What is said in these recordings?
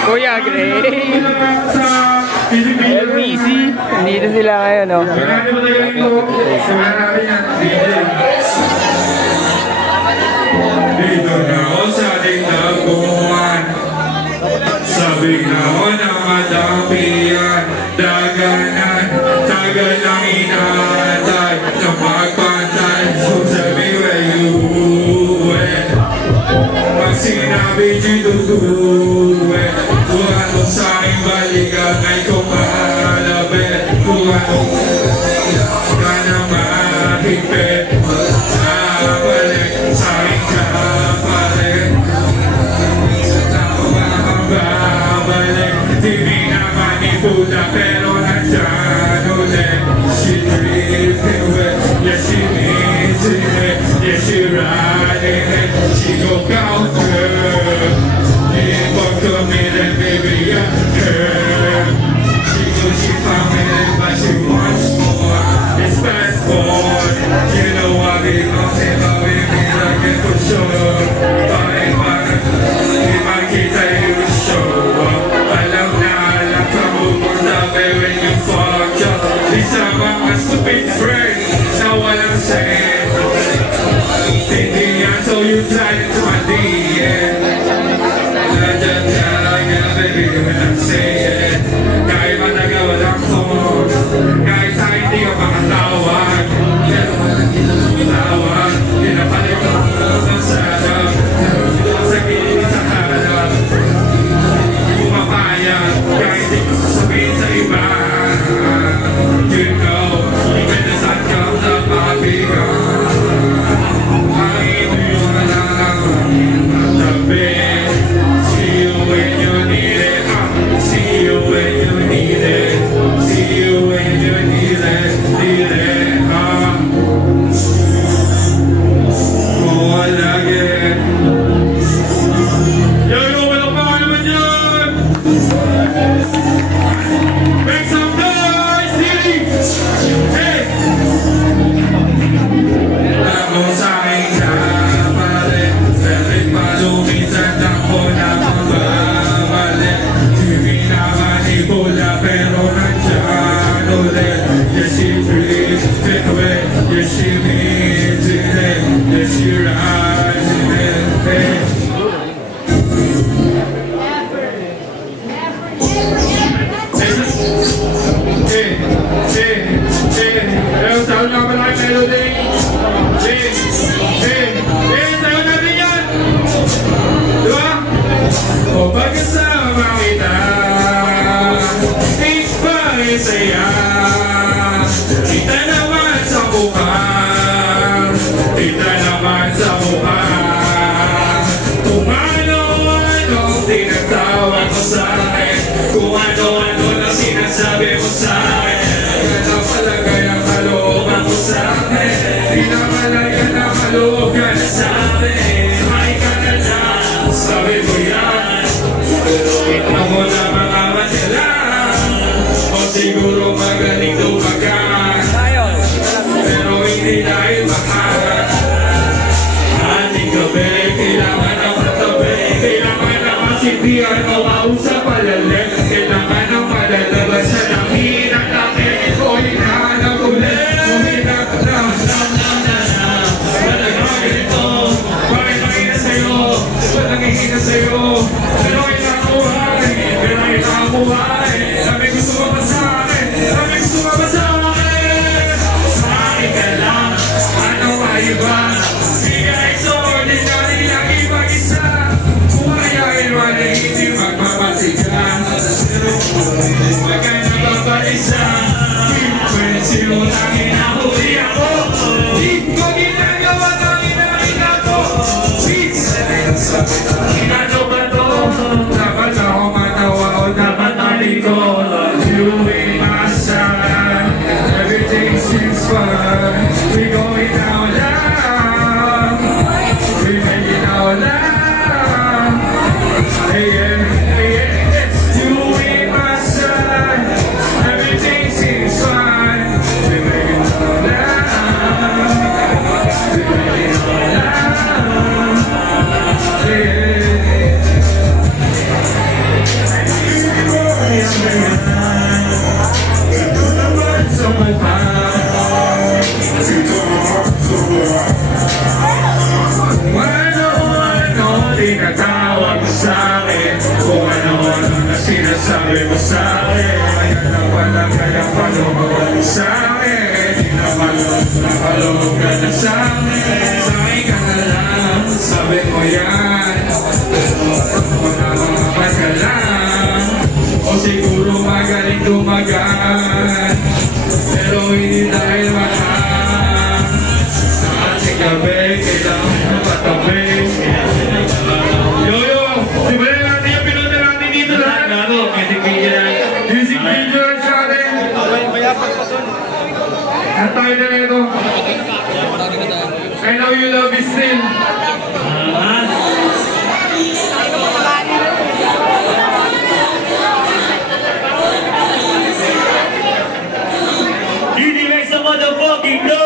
Kuya Gray, LBC, nandito sila ngayon, no? Dito na ako sa ating taguan. Sabi na ako na madamihan. Daganan, tagal lang inaantay na magpantay. So tell me where you went. Pag sinabi dito tuwet, kung ano sa'king balikan ay kumalabit. Kung ano ka na mahigpit, balik sa'king kapalit. Babalik, di naman ipuda pero nandyan ulit. She treats me well, yes she means it, yes she riding it. She go counter, if I'm committed, baby I'm her. She goes, she found it, but she wants more. It's best for, you know I be nothing, but we be like it for sure. Bye bye, di makita you show up. Alam na alam ka pupunta kayo when you fucked up. Di sa mga stupid friends na walang say. Hindi yan, so you try to my DM. Nandiyan ka lang yan, baby, when I say it. Kahit managawa lang ko, kahit sa hindi ka makatawag. Pero tawag, pinapalit ko ang sarap. Sa gilid sa harap, pumapayag, kahit di ko sasabihin sa iba. You know, even the sun comes up, mabigat. See you when you need it. See you when you need it. See you when you need it. Need it. Oh, I like it. Yo, walang pa naman yun. Make some noise, Diddy. Hey. Ako sa'king kapalit. Kahit palumitan ako na magbabalik. Hindi naman ipula pero nandyan ulit. Yes, she treats it away. Yes, she means it. Yes, she rides it. Hey. Pero saan nga ba lang melody? Sa'yo natin yan! Diba? O pagkasama kita, iba rin saya. Kita naman sa mukha, kita naman sa mukha. Kung ano-anong tinatawag mo sa'kin, kung ano-ano lang sinasabi mo sa'kin. Kaya palagay ang kalooban mo sa'kin. Di na malaya na kaloob ka na sa'kin. May ka na lang, sabi mo yan. Pero ito mo na mga manila. O siguro magaling tumagal. Pero hindi dahil mahal. Ating gabi, kailangan ng katabi. Kailangan ng masindihan o mausap palalim. Kailangan ng malalabas na namin. Ang namin ko hinahanap ulit. Huminap na. Malagay ganito. Bakit mahina sa'yo? Ba't nangihina sa'yo? Pero kailangan buhay. Pero kailangan buhay. Sabi gusto ka ba sa'kin? Sabi gusto ka ba sa'kin? Sa'kin ka lang. Ano ba iba? Di ka extraordinary lang ibang-isa. Kung kayain mo na hindi magpapasigan. Pero huwag ka na babalisa. Pwede sino lang hinahuli ako. Di ko ginagawa na hinahina ko. Ano ba to? Dapat ako matawa o dapat mali sabi mo sa'kin kaya naman kaya palungan sa'kin di naman nakalungan na sa'kin sa'kin ka na lang sabi mo yan Mamamat ka lang o siguro magaling tumagal pero hindi dahil mahal sa ating gabi kailangan mo patabi Yoyo, di ba na natin yung pinunta natin dito lahat? Music video lang sa atin at tayo na ito I know you love me still Didi make some motherfucking noise!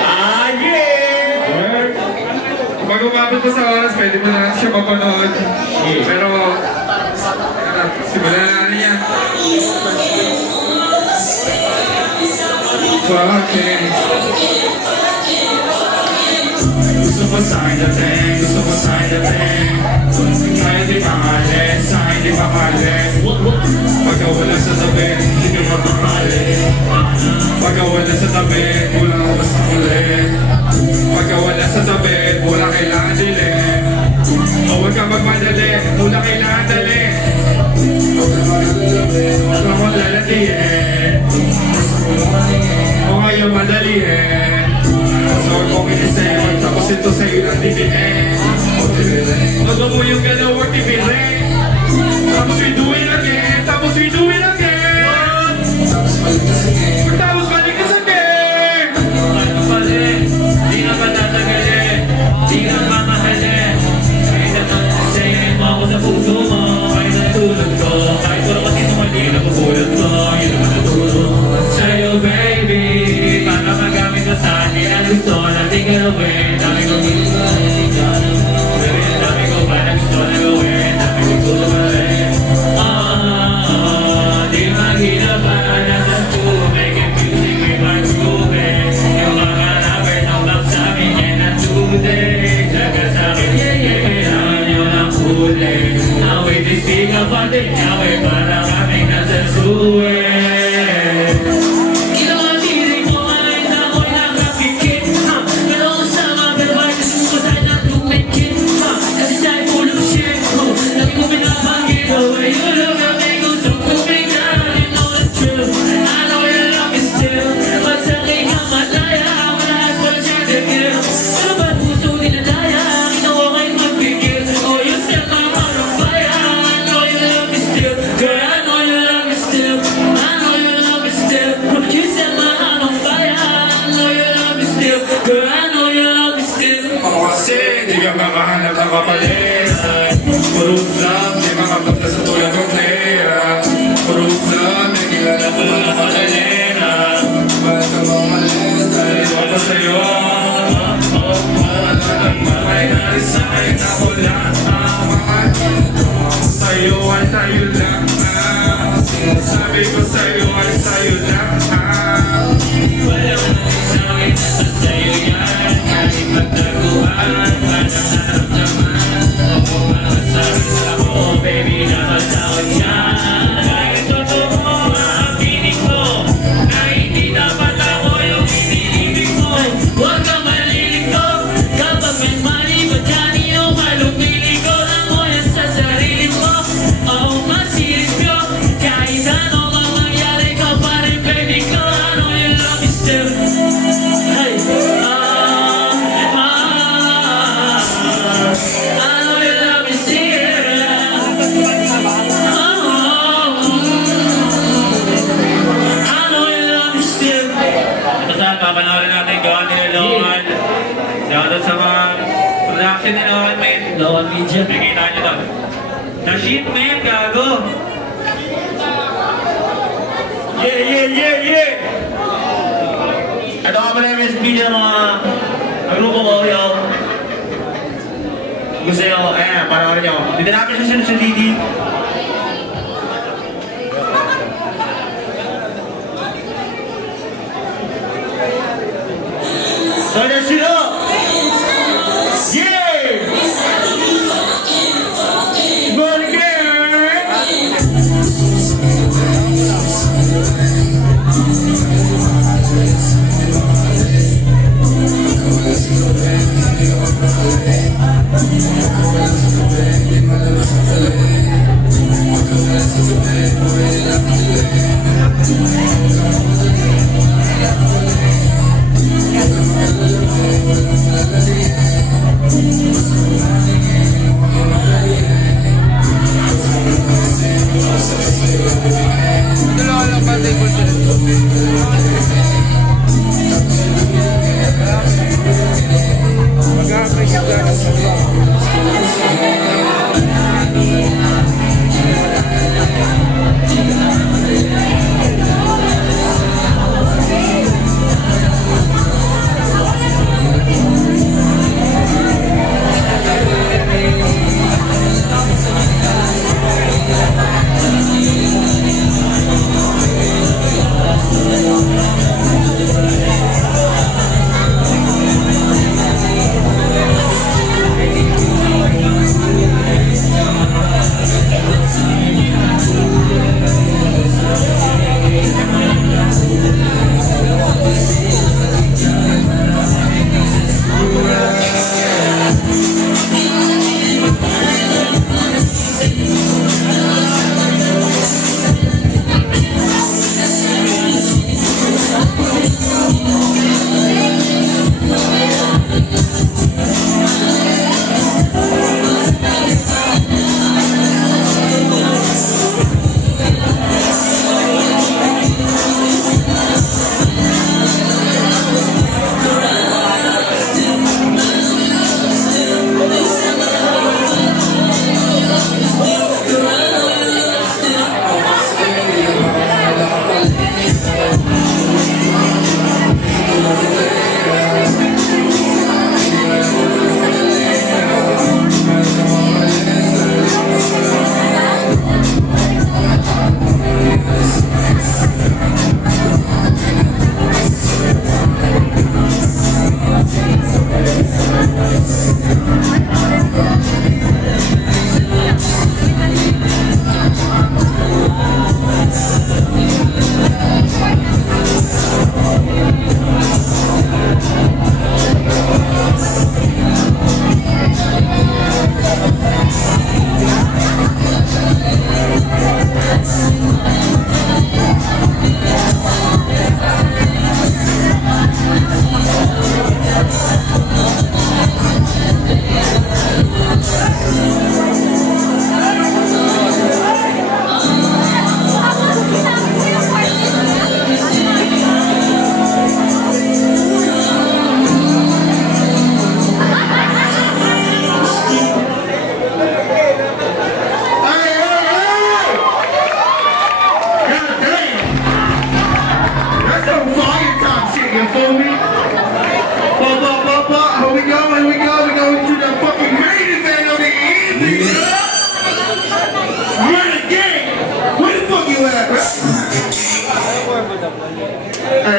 Ah, yeah! Pag umabot mo sa oras, pwede mo na siya mapanood. Pero, simulan na natin yan. Fucking. Gusto mo sa'kin dating, gusto mo sa'kin dating. Sa'yo di pangalit, sa'yo di pangalit. Pagka wala sa tabi, hindi ka mapakalit. Pagka wala sa tabi, kulang ako basta ulit. Pagka wala sa tabi, wala kailangan dilin. O huwag ka magmadali, wala kailangan dali. Huwag ka mong lalatihin. O ngayon madalihin. So huwag mong inisip, tapos ito sa'yo lang dibihin. Huwag mo yung galaw or tibihin. Tapos we do it again, tapos we do it again. Tapos balik ka sa game. Ano pala? Di na patatagalin, di na mamahalin. Kahit naman sayin mo ako sa puso mo, kahit natulog ko, kahit wala kasi mali na magulat ko, yun naman natulog sa'yo baby. Para magamit mo sa akin ang gusto natin gawin. Dami kong gawin, dami ko pa na gusto na gawin, dami kong gusto na rin. Di mahirap pa nasa tubig, and music with my tubig. Yung mga rapper tambak sa'kin, yan ang today. Jaga sa'kin, yeah, kailangan nyo ng huli. Away, di siga pa din, away, para kaming nasa suwi. Kasi di ka makahanap ng kapalit. Purus lang, di makapagta sa tulad ng pera. Purus lang, may kilala ko mga kakalena. Ba't ka mamalit? Dahil ako sa'yo. May narisain ako lang. Sa'yo ay tayo lang. Sinasabi ko sa'yo ay sa'yo lang. Walang nagsawin na sa sa'yo yan. Kahit magtaguan, walang naramdaman. Makasawin ako, baby, napasawin yan. Kahit totoo ang pinig mo, na hindi dapat ako yung iniibig mo. Huwag kang malilito, kapag may mali ba dyan yung malumili ko na mo yan sa sarili mo. Oh, masilip ko, kahit ano mang mangyari ka pa rin, baby ko. Ano yung love is still. Hey, ano yung love is still. Ano yung love is still. Ito saan, papanoorin natin gawa nila Lohan. Shoutout sa mga production ni Lohan, man. Lohan Media. Nakikita nyo to. The shit, man, gago. Yeah. Ito ka pala yung MSB ng mga grupo ko, yo. Gusto nyo, ayan, panoorin nyo. Dito namin siya sa Didi. So, that's it up! Yeah!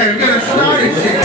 Hey, we gotta start this shit.